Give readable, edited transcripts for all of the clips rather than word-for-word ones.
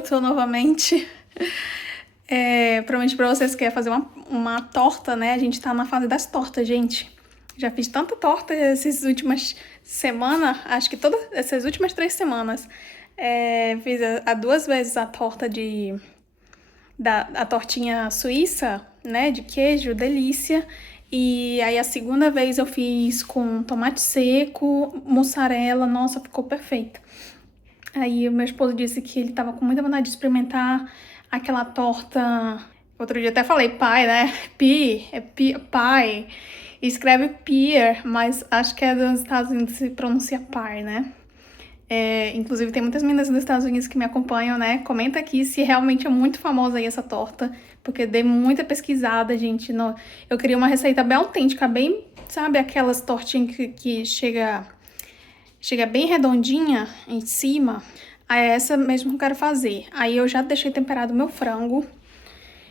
eu tô novamente. Prometi pra vocês que ia fazer uma torta, né? A gente tá na fase das tortas, gente. Já fiz tanta torta essas últimas semanas, acho que todas essas últimas 3 semanas. Fiz a 2 vezes a torta a tortinha suíça, né? De queijo, delícia. E aí a segunda vez eu fiz com tomate seco, mussarela, nossa, ficou perfeito. Aí o meu esposo disse que ele tava com muita vontade de experimentar aquela torta. Outro dia até falei pie, né? Pie. Escreve pear, mas acho que é dos Estados Unidos se pronuncia pie, né? Inclusive tem muitas meninas dos Estados Unidos que me acompanham, né? Comenta aqui se realmente é muito famosa aí essa torta, porque dei muita pesquisada, gente. Eu queria uma receita bem autêntica, bem, sabe, aquelas tortinhas que chega bem redondinha em cima. Aí é essa mesmo que eu quero fazer. Aí eu já deixei temperado o meu frango.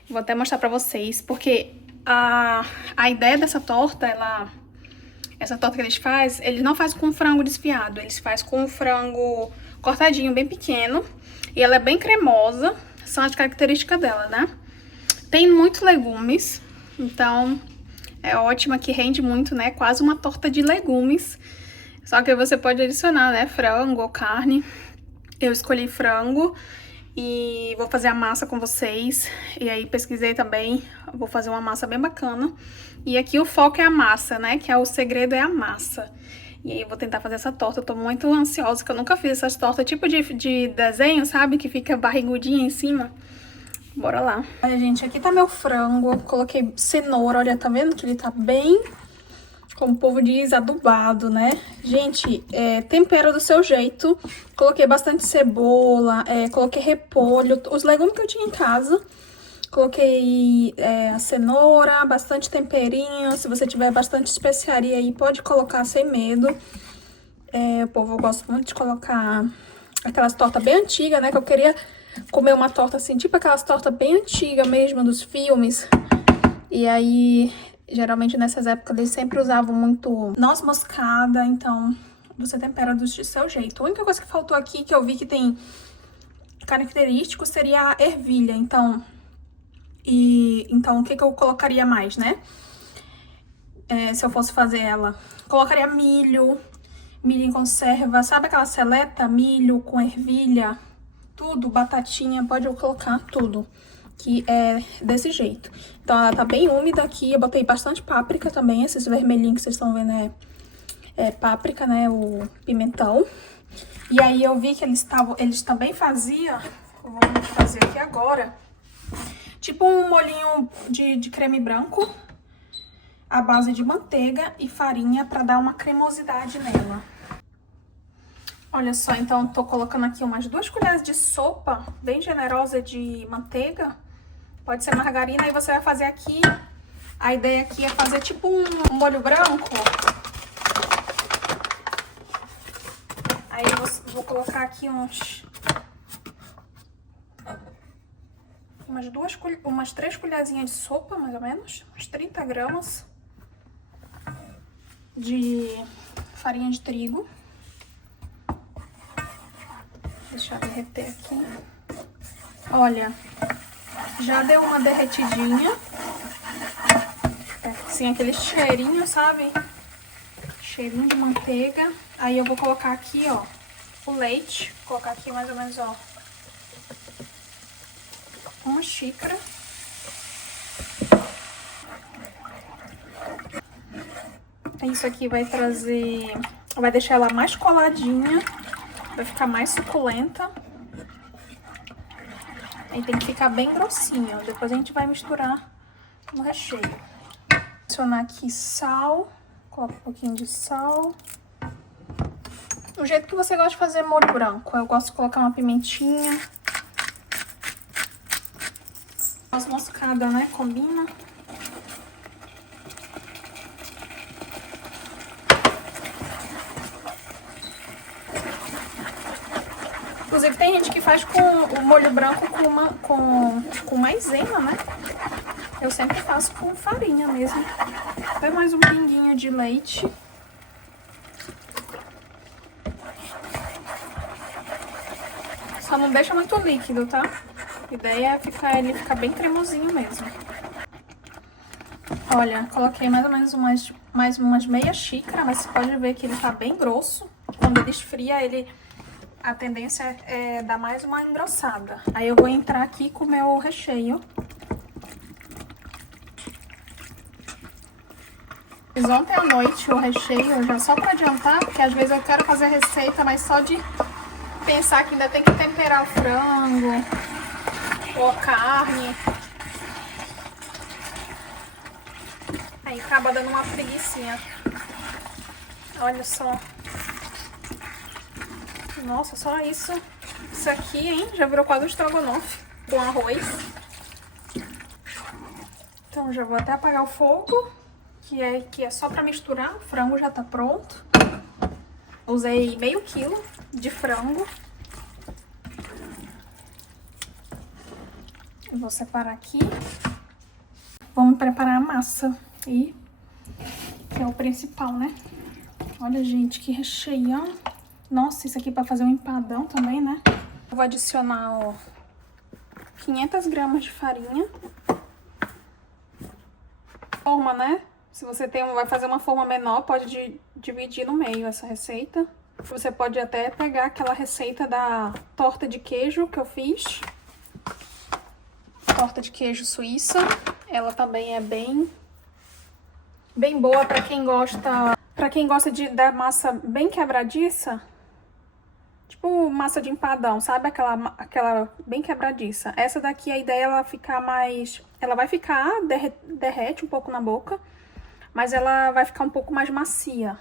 Vou até mostrar pra vocês, porque a ideia dessa torta, essa torta que eles não fazem com frango desfiado, eles fazem com frango cortadinho, bem pequeno. E ela é bem cremosa, são as características dela, né? Tem muitos legumes, então é ótima, que rende muito, né? Quase uma torta de legumes. Só que você pode adicionar, né, frango ou carne. Eu escolhi frango e vou fazer a massa com vocês. E aí pesquisei também, vou fazer uma massa bem bacana. E aqui o foco é a massa, né, que o segredo é a massa. E aí eu vou tentar fazer essa torta, eu tô muito ansiosa, que eu nunca fiz essas tortas tipo de desenho, sabe, que fica barrigudinha em cima. Bora lá. Olha, gente, aqui tá meu frango, eu coloquei cenoura, olha, tá vendo que ele tá bem, como o povo diz, adubado, né? Gente, tempera do seu jeito. Coloquei bastante cebola, coloquei repolho, os legumes que eu tinha em casa. Coloquei a cenoura, bastante temperinho. Se você tiver bastante especiaria aí, pode colocar sem medo. O povo gosta muito de colocar aquelas tortas bem antigas, né? Que eu queria comer uma torta assim, tipo aquelas tortas bem antigas mesmo, dos filmes. E aí, geralmente nessas épocas eles sempre usavam muito noz moscada, então você tempera do seu jeito. A única coisa que faltou aqui, que eu vi que tem característico, seria a ervilha, então o que eu colocaria mais, né? Se eu fosse fazer ela, colocaria milho em conserva, sabe aquela seleta? Milho com ervilha, tudo, batatinha, pode colocar tudo, que é desse jeito. Então ela tá bem úmida aqui, eu botei bastante páprica também, esses vermelhinhos que vocês estão vendo é páprica, né, o pimentão. E aí eu vi que eles também faziam, eu vou fazer aqui agora, tipo um molhinho de creme branco, à base de manteiga e farinha pra dar uma cremosidade nela. Olha só, então tô colocando aqui umas 2 colheres de sopa, bem generosa, de manteiga. Pode ser margarina, e você vai fazer aqui, a ideia aqui é fazer tipo um molho branco. Aí eu vou colocar aqui umas 3 colherzinhas de sopa, mais ou menos, uns 30 gramas de farinha de trigo. Deixa eu derreter aqui. Olha, já deu uma derretidinha. Assim, aquele cheirinho, sabe? Cheirinho de manteiga. Aí eu vou colocar aqui, ó, o leite. Vou colocar aqui mais ou menos, ó, 1 xícara. Isso aqui vai deixar ela mais coladinha, vai ficar mais suculenta. Aí tem que ficar bem grossinho, depois a gente vai misturar no recheio. Vou adicionar aqui sal, coloca um pouquinho de sal. Do jeito que você gosta de fazer molho branco, eu gosto de colocar uma pimentinha. Noz moscada, né, combina. Inclusive tem gente que faz com o molho branco com maisena, né? Eu sempre faço com farinha mesmo. Até mais um pinguinho de leite. Só não deixa muito líquido, tá? A ideia é ele ficar bem cremosinho mesmo. Olha, coloquei mais ou menos mais umas meia xícara, mas você pode ver que ele tá bem grosso. Quando ele esfria, a tendência é dar mais uma engrossada. Aí eu vou entrar aqui com o meu recheio. Fiz ontem à noite o recheio, já só pra adiantar, porque às vezes eu quero fazer a receita, mas só de pensar que ainda tem que temperar o frango ou a carne. Aí acaba dando uma preguicinha. Olha só. Nossa, só isso. Isso aqui, hein? Já virou quase um estrogonofe com arroz. Então já vou até apagar o fogo, que é só pra misturar. O frango já tá pronto. Usei meio quilo de frango. Eu vou separar aqui. Vamos preparar a massa. Que é o principal, né? Olha, gente, que recheio. Nossa, isso aqui pra fazer um empadão também, né? Eu vou adicionar, ó, 500 gramas de farinha. Forma, né? Se você vai fazer uma forma menor, pode dividir no meio essa receita. Você pode até pegar aquela receita da torta de queijo que eu fiz. Torta de queijo suíça. Ela também é bem boa pra quem gosta da massa bem quebradiça. Tipo massa de empadão, sabe? Aquela bem quebradiça. Essa daqui, a ideia é ela ficar mais... Ela vai ficar, derrete um pouco na boca, mas ela vai ficar um pouco mais macia.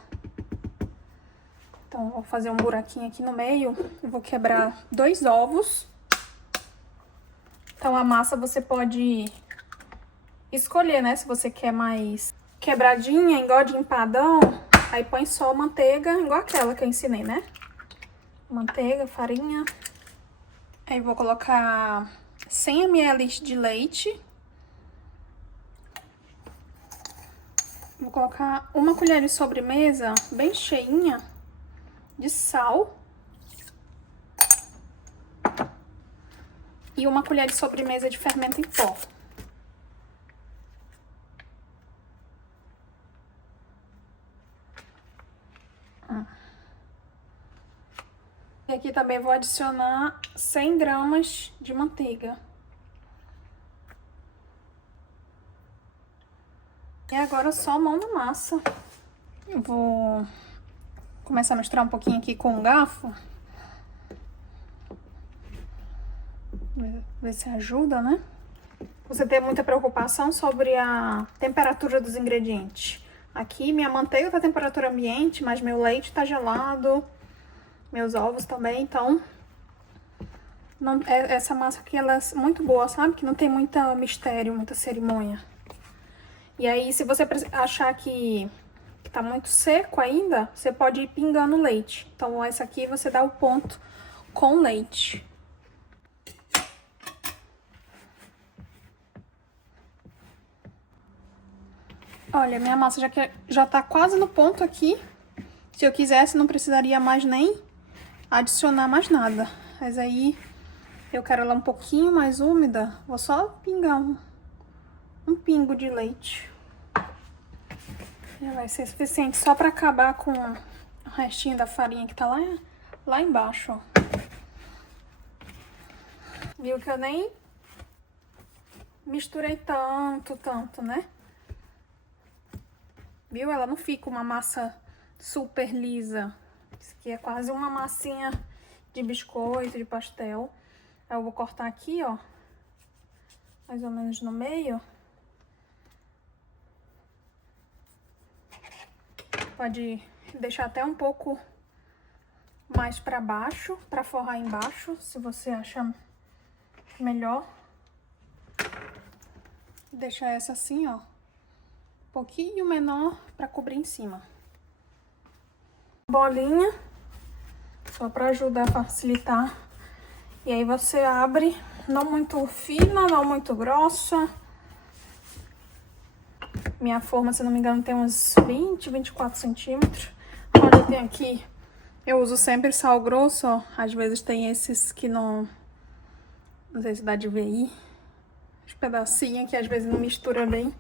Então, vou fazer um buraquinho aqui no meio. Eu vou quebrar 2 ovos. Então, a massa você pode escolher, né? Se você quer mais quebradinha, igual de empadão, aí põe só manteiga, igual aquela que eu ensinei, né? Manteiga, farinha. Aí vou colocar 100 ml de leite. Vou colocar uma colher de sobremesa bem cheinha de sal. E uma colher de sobremesa de fermento em pó. E aqui também vou adicionar 100 gramas de manteiga. E agora só mão na massa. Eu vou começar a misturar um pouquinho aqui com um garfo. Ver se ajuda, né? Você tem muita preocupação sobre a temperatura dos ingredientes. Aqui minha manteiga tá a temperatura ambiente, mas meu leite tá gelado. Meus ovos também, então... essa massa aqui, ela é muito boa, sabe? Que não tem muito mistério, muita cerimônia. E aí, se você achar que tá muito seco ainda, você pode ir pingando leite. Então, essa aqui você dá o ponto com leite. Olha, minha massa já tá quase no ponto aqui. Se eu quisesse, não precisaria mais nem adicionar mais nada. Mas aí, eu quero ela um pouquinho mais úmida, vou só pingar um pingo de leite. Já vai ser suficiente só pra acabar com o restinho da farinha que tá lá embaixo, ó. Viu que eu nem misturei tanto, né? Viu? Ela não fica uma massa super lisa. Isso aqui é quase uma massinha de biscoito, de pastel. Aí eu vou cortar aqui, ó, mais ou menos no meio. Pode deixar até um pouco mais pra baixo, pra forrar embaixo, se você achar melhor. Deixar essa assim, ó, um pouquinho menor pra cobrir em cima. Bolinha, só pra ajudar a facilitar. E aí você abre, não muito fina, não muito grossa. Minha forma, se não me engano, tem uns 24 centímetros. Olha, eu tenho aqui Eu uso sempre sal grosso, ó. Às vezes tem esses que não sei se dá de ver aí. Os pedacinhos que às vezes não mistura bem.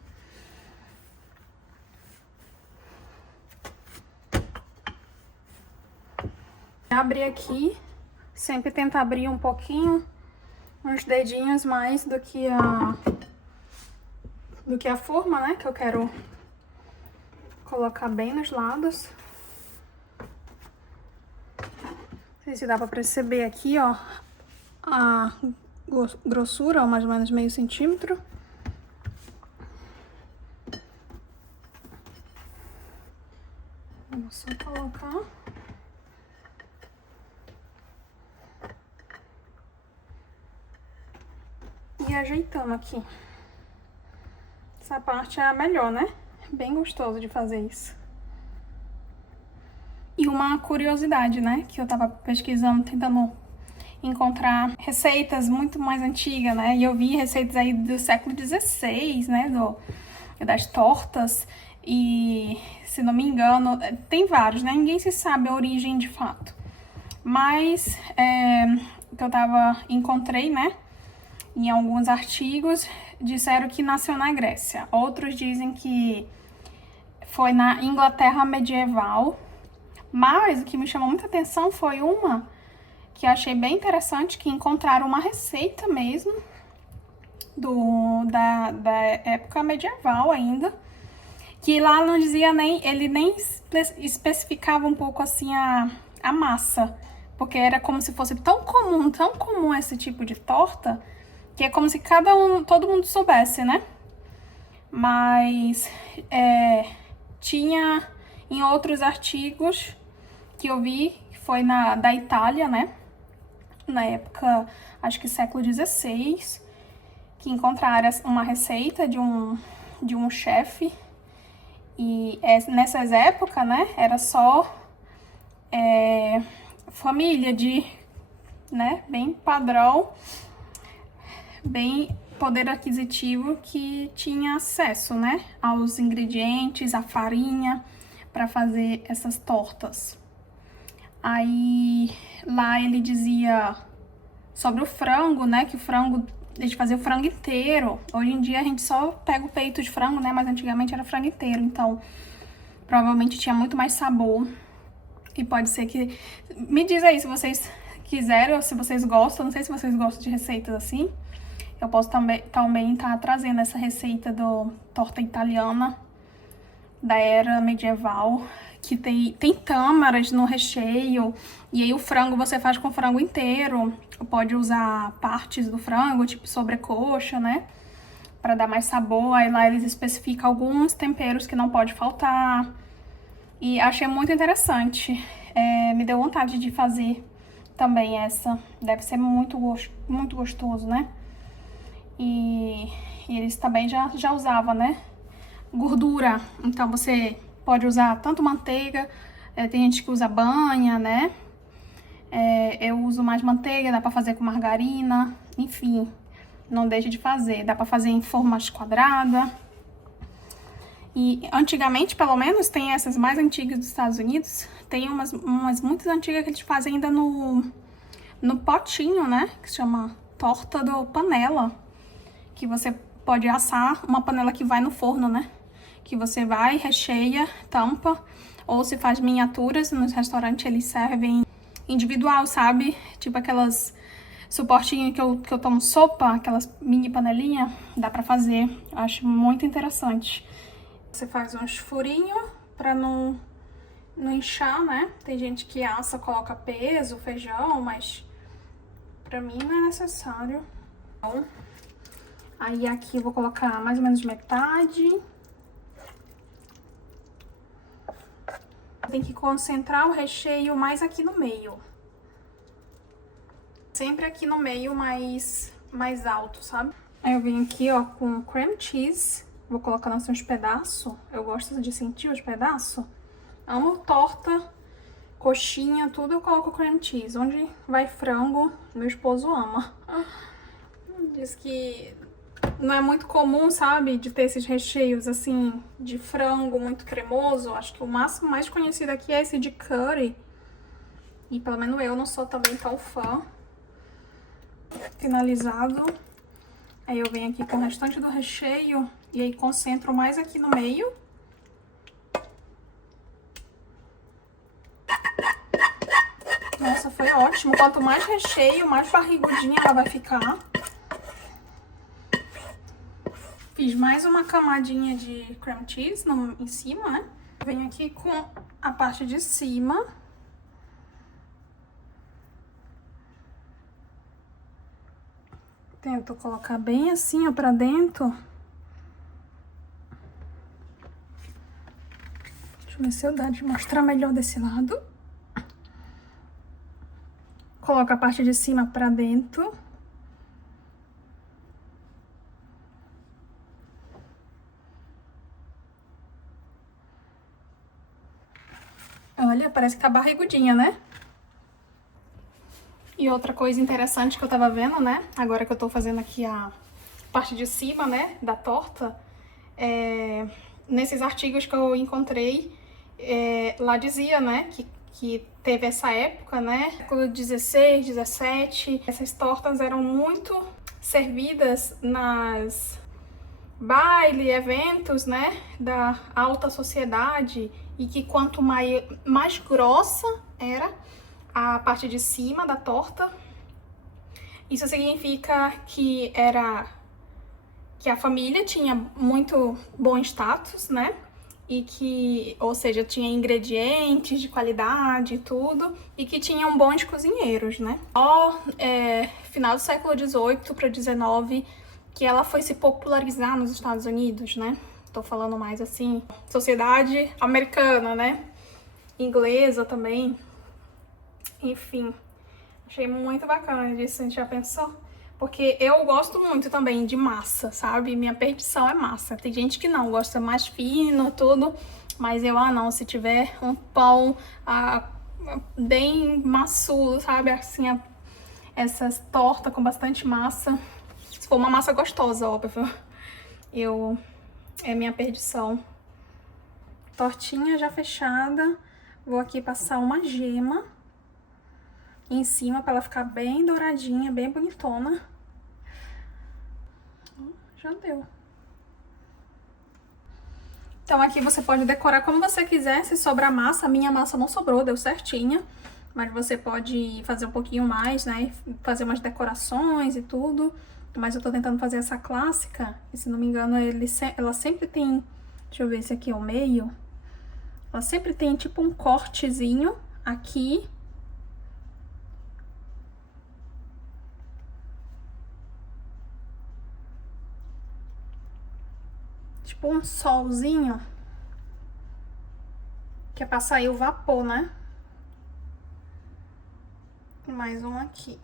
Abrir aqui, sempre tenta abrir um pouquinho, uns dedinhos mais do que a forma, né? Que eu quero colocar bem nos lados. Não sei se dá pra perceber aqui, ó, a grossura, ó, mais ou menos meio centímetro. Vou só colocar. E ajeitando aqui. Essa parte é a melhor, né? Bem gostoso de fazer isso. E uma curiosidade, né? Que eu tava pesquisando, tentando encontrar receitas muito mais antigas, né? E eu vi receitas aí do século XVI, né? Das tortas. E, se não me engano, tem vários, né? Ninguém se sabe a origem de fato. Mas, que eu encontrei, né? Em alguns artigos, disseram que nasceu na Grécia. Outros dizem que foi na Inglaterra medieval. Mas o que me chamou muita atenção foi uma que eu achei bem interessante, que encontraram uma receita mesmo da época medieval ainda, que lá não dizia ele nem especificava um pouco assim a massa, porque era como se fosse tão comum esse tipo de torta, que é como se todo mundo soubesse, né? Mas tinha em outros artigos que eu vi, que foi da Itália, né? Na época, acho que século XVI, que encontraram uma receita de um chefe. E nessas épocas, né? Era só família né? Bem padrão, bem poder aquisitivo, que tinha acesso, né? Aos ingredientes, à farinha, para fazer essas tortas. Aí, lá ele dizia sobre o frango, né? Que a gente fazia o frango inteiro. Hoje em dia a gente só pega o peito de frango, né? Mas antigamente era frango inteiro. Então, provavelmente tinha muito mais sabor. E pode ser que... Me diz aí se vocês quiserem ou se vocês gostam. Não sei se vocês gostam de receitas assim. Eu posso também estar trazendo essa receita do torta italiana da era medieval, que tem tâmaras no recheio, e aí o frango você faz com o frango inteiro, pode usar partes do frango, tipo sobrecoxa, né, para dar mais sabor. Aí lá eles especificam alguns temperos que não pode faltar, e achei muito interessante. Me deu vontade de fazer também essa, deve ser muito gostoso, né, e eles também já usavam, né, gordura, então você pode usar tanto manteiga, tem gente que usa banha, né? Eu uso mais manteiga, dá pra fazer com margarina, enfim, não deixe de fazer. Dá pra fazer em formas quadradas. E antigamente, pelo menos, tem essas mais antigas dos Estados Unidos, tem umas muito antigas que eles fazem ainda no potinho, né? Que se chama torta do panela, que você pode assar, uma panela que vai no forno, né? Que você vai, recheia, tampa, ou se faz miniaturas. Nos restaurantes eles servem individual, sabe? Tipo aquelas suportinhos que eu tomo sopa, aquelas mini panelinhas, dá pra fazer. Eu acho muito interessante. Você faz uns furinhos pra não inchar, né? Tem gente que assa, coloca peso, feijão, mas pra mim não é necessário. Então, aí aqui eu vou colocar mais ou menos metade. Tem que concentrar o recheio mais aqui no meio. Sempre aqui no meio, mais alto, sabe? Aí eu venho aqui, ó, com cream cheese. Vou colocando assim uns pedaços. Eu gosto de sentir os pedaços. Amo torta, coxinha, tudo eu coloco cream cheese. Onde vai frango, meu esposo ama. Diz que não é muito comum, sabe, de ter esses recheios, assim, de frango muito cremoso. Acho que o máximo mais conhecido aqui é esse de curry. E pelo menos eu não sou também tão fã. Finalizado. Aí eu venho aqui com o restante do recheio e aí concentro mais aqui no meio. Nossa, foi ótimo. Quanto mais recheio, mais barrigudinha ela vai ficar. Fiz mais uma camadinha de cream cheese em cima, né? Venho aqui com a parte de cima. Tento colocar bem assim, ó, pra dentro. Deixa eu ver se eu dá de mostrar melhor desse lado. Coloco a parte de cima pra dentro. Olha, parece que tá barrigudinha, né? E outra coisa interessante que eu tava vendo, né? Agora que eu tô fazendo aqui a parte de cima, né? Da torta. Nesses artigos que eu encontrei, lá dizia, né? Que teve essa época, né? Século XVI, XVII. Essas tortas eram muito servidas nas baile, eventos, né? Da alta sociedade. E que quanto mais grossa era a parte de cima da torta, isso significa que a família tinha muito bom status, né? E que, ou seja, tinha ingredientes de qualidade e tudo, e que tinham bons cozinheiros, né? Final do século XVIII para XIX que ela foi se popularizar nos Estados Unidos, né? Tô falando mais assim, sociedade americana, né? Inglesa também. Enfim, achei muito bacana disso, a gente já pensou? Porque eu gosto muito também de massa, sabe? Minha perdição é massa. Tem gente que não, gosta mais fino, tudo. Mas eu, não, se tiver um pão bem maçudo, sabe? Assim, essas tortas com bastante massa. Se for uma massa gostosa, óbvio. É minha perdição. Tortinha já fechada. Vou aqui passar uma gema em cima para ela ficar bem douradinha, bem bonitona. Já deu. Então aqui você pode decorar como você quiser, se sobrar massa. A minha massa não sobrou, deu certinha. Mas você pode fazer um pouquinho mais, né? Fazer umas decorações e tudo. Mas eu tô tentando fazer essa clássica. E se não me engano, ela sempre tem... Deixa eu ver se aqui é o meio. Ela sempre tem tipo um cortezinho aqui. Tipo um solzinho. Que é pra sair o vapor, né? E mais um aqui.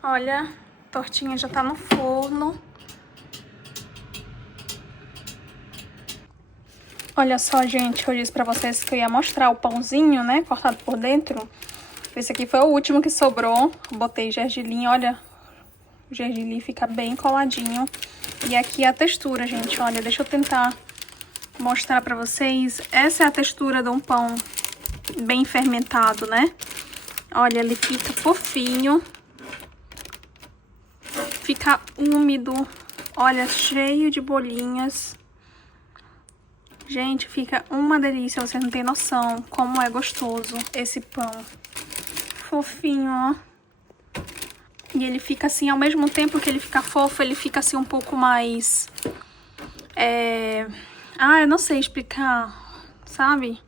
Olha, a tortinha já tá no forno. Olha só, gente, eu disse pra vocês que eu ia mostrar o pãozinho, né, cortado por dentro. Esse aqui foi o último que sobrou. Botei gergelim, olha, o gergelim fica bem coladinho. E aqui a textura, gente, olha, deixa eu tentar mostrar pra vocês. Essa é a textura de um pão bem fermentado, né? Olha, ele fica fofinho. Fica úmido, olha, cheio de bolinhas. Gente, fica uma delícia, vocês não têm noção como é gostoso esse pão. Fofinho, ó. E ele fica assim, ao mesmo tempo que ele fica fofo, ele fica assim um pouco mais... eu não sei explicar, sabe?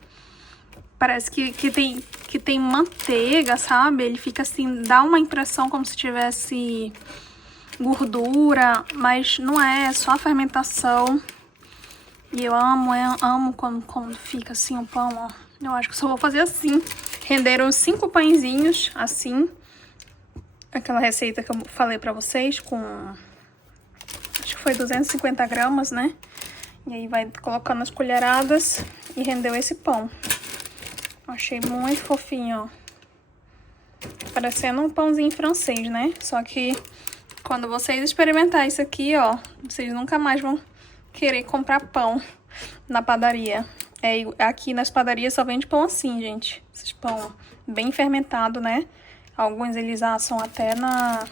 Parece que tem manteiga, sabe? Ele fica assim, dá uma impressão como se tivesse gordura, mas não é só a fermentação. E eu amo quando fica assim o pão, ó. Eu acho que só vou fazer assim. Renderam 5 pãezinhos, assim. Aquela receita que eu falei pra vocês, com... acho que foi 250 gramas, né? E aí vai colocando as colheradas e rendeu esse pão. Achei muito fofinho, ó. parecendo um pãozinho francês, né? Só que quando vocês experimentarem isso aqui, ó, vocês nunca mais vão querer comprar pão na padaria. Aqui nas padarias só vende pão assim, gente. Esses pão bem fermentado, né? Alguns eles assam até na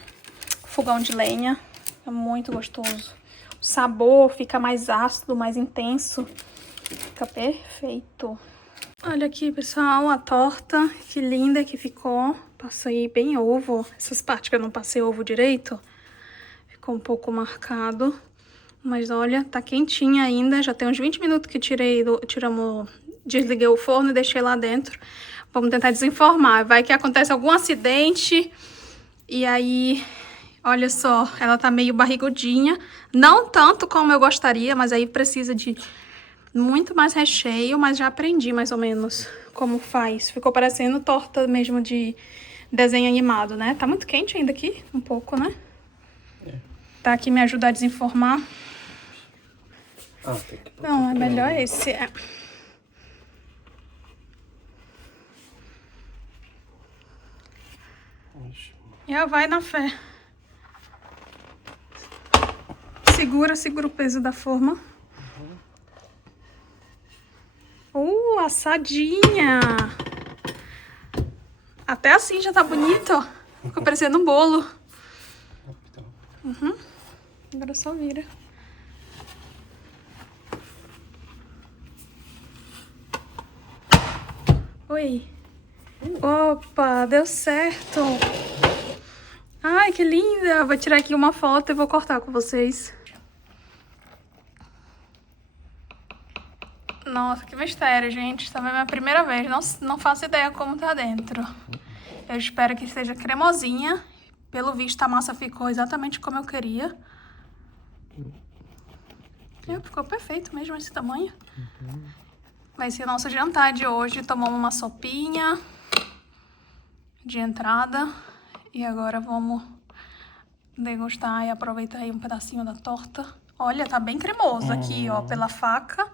fogão de lenha. É muito gostoso. O sabor fica mais ácido, mais intenso. Fica perfeito. Olha aqui, pessoal, a torta. Que linda que ficou. Passei bem ovo. Essas partes que eu não passei ovo direito, ficou um pouco marcado. Mas olha, tá quentinha ainda. Já tem uns 20 minutos que desliguei o forno e deixei lá dentro. Vamos tentar desenformar. Vai que acontece algum acidente. E aí, olha só, ela tá meio barrigudinha. Não tanto como eu gostaria, mas aí precisa de muito mais recheio. Mas já aprendi mais ou menos como faz. Ficou parecendo torta mesmo de desenho animado, né? Tá muito quente ainda aqui, um pouco, né? Tá aqui me ajudar a desenformar. Não, é melhor esse. Já vai na fé. Segura o peso da forma. Assadinha. Até assim já tá bonito, ó. Ficou parecendo um bolo. Agora só vira. Oi. Opa, deu certo. Ai, que linda. Vou tirar aqui uma foto e vou cortar com vocês. Nossa, que mistério, gente. Também é a minha primeira vez. Não faço ideia como tá dentro. Eu espero que seja cremosinha. Pelo visto, a massa ficou exatamente como eu queria. Ficou perfeito mesmo esse tamanho. Vai ser o nosso jantar de hoje. Tomamos uma sopinha de entrada. E agora vamos degustar e aproveitar aí um pedacinho da torta. Olha, tá bem cremoso aqui, ó, pela faca.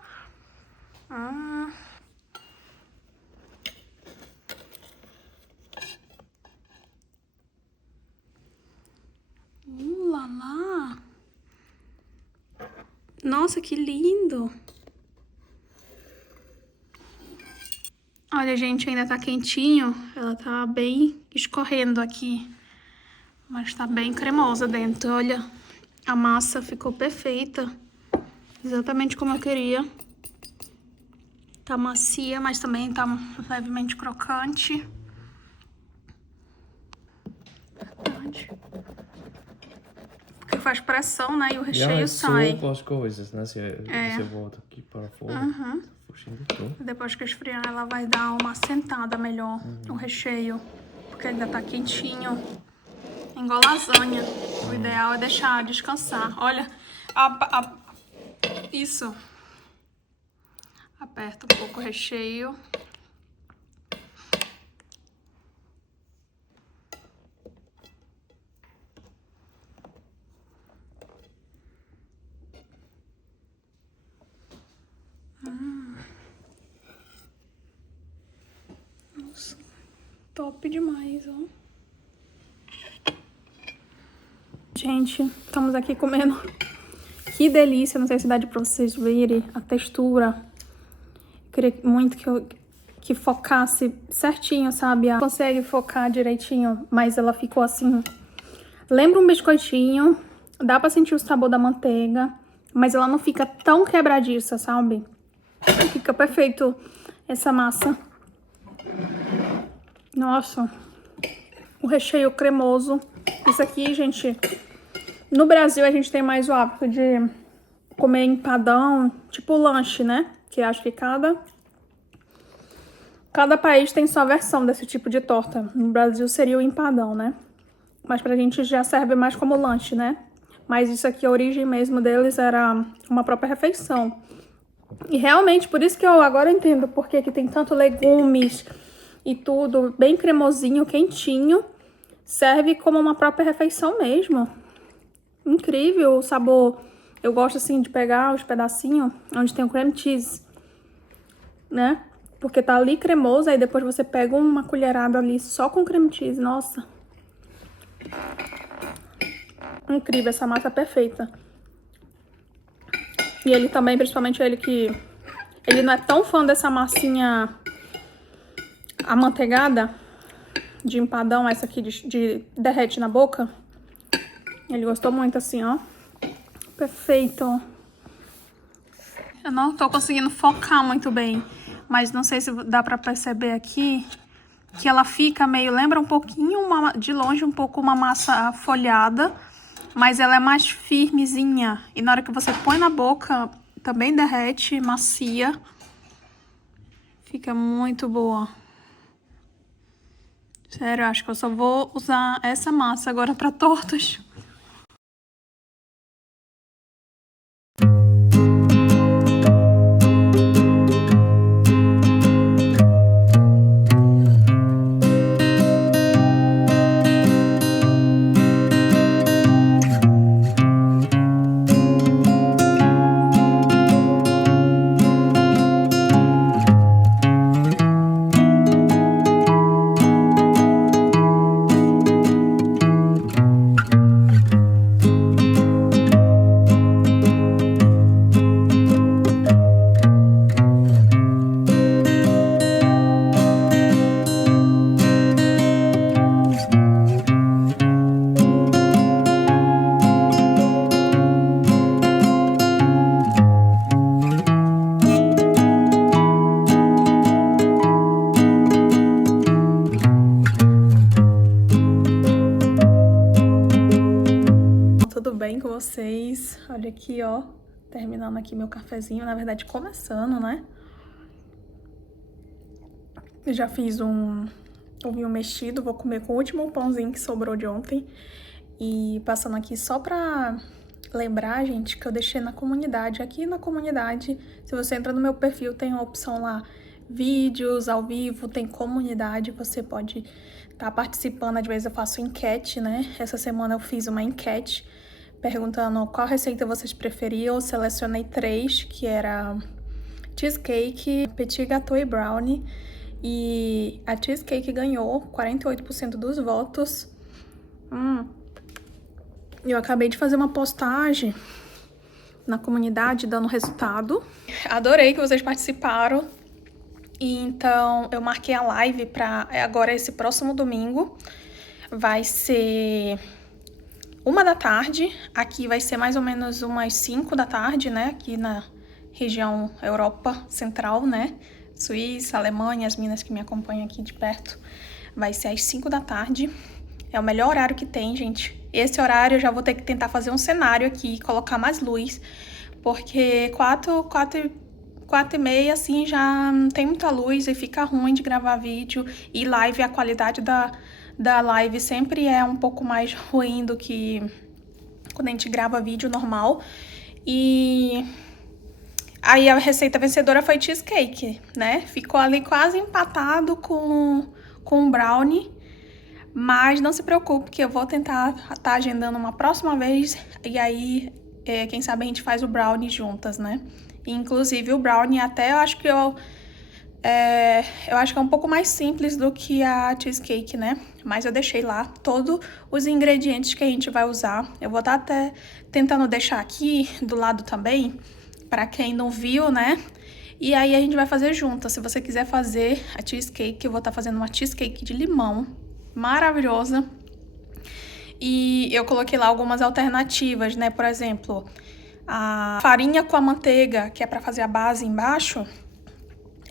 Lá, lá. Nossa, que lindo. Olha, gente, ainda tá quentinho. Ela tá bem escorrendo aqui. Mas tá bem cremosa dentro. Olha, a massa ficou perfeita. Exatamente como eu queria. Tá macia, mas também tá levemente crocante. Verdade. Porque faz pressão, né? E o recheio sai. As coisas, né? Se volta aqui para fora. Depois que esfriar, ela vai dar uma assentada melhor no recheio. Porque ainda tá quentinho. Igual lasanha. O ideal é deixar descansar. Olha, isso. Aperta um pouco o recheio. Nossa, top demais, ó. Gente, estamos aqui comendo. Que delícia, não sei se dá pra vocês verem a textura. Queria muito que focasse certinho, sabe? Consegue focar direitinho, mas ela ficou assim. Lembra um biscoitinho, dá pra sentir o sabor da manteiga, mas ela não fica tão quebradiça, sabe? Fica perfeito essa massa. Nossa, o recheio cremoso. Isso aqui, gente, no Brasil a gente tem mais o hábito de comer empadão, tipo lanche, né? Que acho que cada país tem sua versão desse tipo de torta. No Brasil seria o empadão, né? Mas pra gente já serve mais como lanche, né? Mas isso aqui, a origem mesmo deles era uma própria refeição. E realmente, por isso que eu agora entendo por que tem tanto legumes e tudo, bem cremosinho, quentinho. Serve como uma própria refeição mesmo. Incrível o sabor. Eu gosto assim de pegar os pedacinhos onde tem o cream cheese, né? Porque tá ali cremoso, aí depois você pega uma colherada ali só com cream cheese. Nossa. Incrível, essa massa perfeita. E ele também, principalmente ele que... Ele não é tão fã dessa massinha amanteigada de empadão, essa aqui de derrete na boca. Ele gostou muito assim, ó. Perfeito. Eu não tô conseguindo focar muito bem, mas não sei se dá pra perceber aqui que ela fica meio... Lembra um pouquinho, de longe, um pouco uma massa folhada, mas ela é mais firmezinha. E na hora que você põe na boca, também derrete, macia. Fica muito boa. Sério, acho que eu só vou usar essa massa agora pra tortas. Com vocês, olha aqui, ó, terminando aqui meu cafezinho, na verdade começando, né? Eu já fiz um ovinho mexido, vou comer com o último pãozinho que sobrou de ontem. E passando aqui só pra lembrar, gente, que eu deixei na comunidade. Aqui na comunidade, se você entra no meu perfil, tem a opção lá, vídeos ao vivo, tem comunidade, você pode estar participando. Às vezes eu faço enquete, né? Essa semana eu fiz uma enquete perguntando qual receita vocês preferiam. Eu selecionei 3, que era cheesecake, petit gâteau e brownie. E a cheesecake ganhou 48% dos votos. Eu acabei de fazer uma postagem na comunidade dando resultado. Adorei que vocês participaram. E então eu marquei a live para agora esse próximo domingo. Vai ser 1 da tarde, aqui vai ser mais ou menos umas 5 da tarde, né? Aqui na região Europa Central, né? Suíça, Alemanha, as meninas que me acompanham aqui de perto. Vai ser às 5 da tarde. É o melhor horário que tem, gente. Esse horário eu já vou ter que tentar fazer um cenário aqui, colocar mais luz. Porque 4h30, assim, já não tem muita luz e fica ruim de gravar vídeo. E live, a qualidade da live sempre é um pouco mais ruim do que quando a gente grava vídeo normal. E aí a receita vencedora foi cheesecake, né? Ficou ali quase empatado com o brownie. Mas não se preocupe que eu vou tentar estar agendando uma próxima vez. E aí, quem sabe a gente faz o brownie juntas, né? Inclusive o brownie até eu acho que eu acho que é um pouco mais simples do que a cheesecake, né? Mas eu deixei lá todos os ingredientes que a gente vai usar. Eu vou estar até tentando deixar aqui do lado também, para quem não viu, né? E aí a gente vai fazer junto. Se você quiser fazer a cheesecake, eu vou estar fazendo uma cheesecake de limão, maravilhosa. E eu coloquei lá algumas alternativas, né? Por exemplo, a farinha com a manteiga, que é para fazer a base embaixo,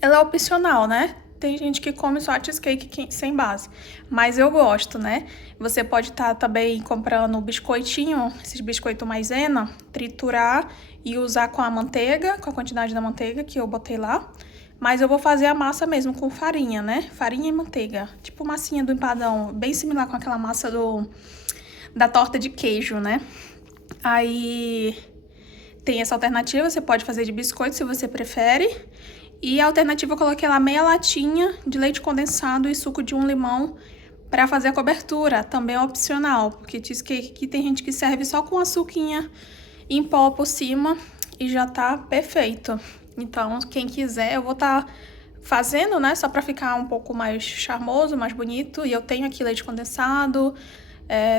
ela é opcional, né? Tem gente que come só a cheesecake sem base, mas eu gosto, né? Você pode estar também comprando biscoitinho, esses biscoito maisena, triturar e usar com a manteiga, com a quantidade da manteiga que eu botei lá. Mas eu vou fazer a massa mesmo com farinha, né? Farinha e manteiga, tipo massinha do empadão, bem similar com aquela massa da torta de queijo, né? Aí tem essa alternativa, você pode fazer de biscoito se você prefere. E a alternativa eu coloquei lá meia latinha de leite condensado e suco de um limão para fazer a cobertura. Também é opcional, porque cheesecake aqui tem gente que serve só com açuquinha em pó por cima e já tá perfeito. Então, quem quiser, eu vou estar fazendo, né? Só pra ficar um pouco mais charmoso, mais bonito. E eu tenho aqui leite condensado,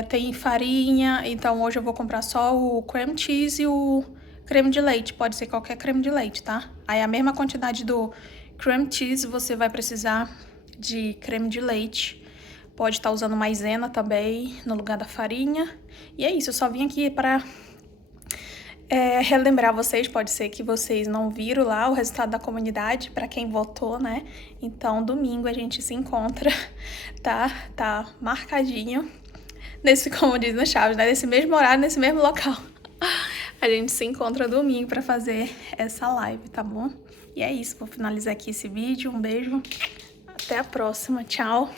tem farinha. Então hoje eu vou comprar só o cream cheese e o creme de leite. Pode ser qualquer creme de leite, tá? Aí a mesma quantidade do cream cheese você vai precisar de creme de leite. Pode estar usando maisena também no lugar da farinha. E é isso, eu só vim aqui para relembrar vocês. Pode ser que vocês não viram lá o resultado da comunidade, para quem votou, né? Então, domingo a gente se encontra, tá? Tá marcadinho, nesse, como diz no Chaves, né? Nesse mesmo horário, nesse mesmo local. A gente se encontra domingo para fazer essa live, tá bom? E é isso, vou finalizar aqui esse vídeo. Um beijo, até a próxima, tchau!